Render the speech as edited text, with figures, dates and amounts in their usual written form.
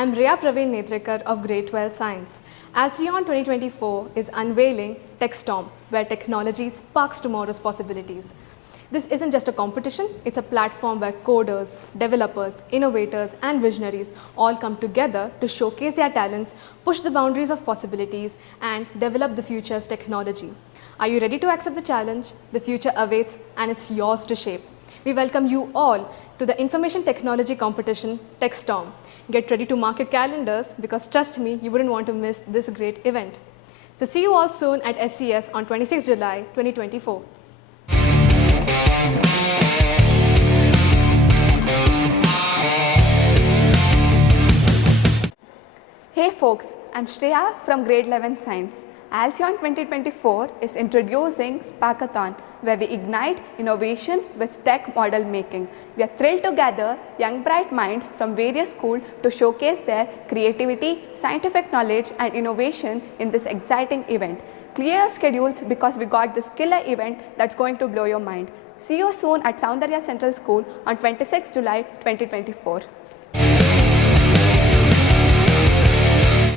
I'm Riya Praveen Netrekar of Grade 12 Science. Alcyon 2024 is unveiling Tech Storm, where technology sparks tomorrow's possibilities. This isn't just a competition, it's a platform where coders, developers, innovators and visionaries all come together to showcase their talents, push the boundaries of possibilities and develop the future's technology. Are you ready to accept the challenge? The future awaits and it's yours to shape. We welcome you all to the Information Technology Competition Tech Storm. Get ready to mark your calendars because trust me, you wouldn't want to miss this great event. So see you all soon at SCS on 26 July 2024. Hey folks, I'm Shreya from Grade 11 Science. Alcyon 2024 is introducing Sparkathon, where we ignite innovation with tech model making. We are thrilled to gather young bright minds from various schools to showcase their creativity, scientific knowledge and innovation in this exciting event. Clear your schedules because we got this killer event that's going to blow your mind. See you soon at Soundarya Central School on 26 July 2024.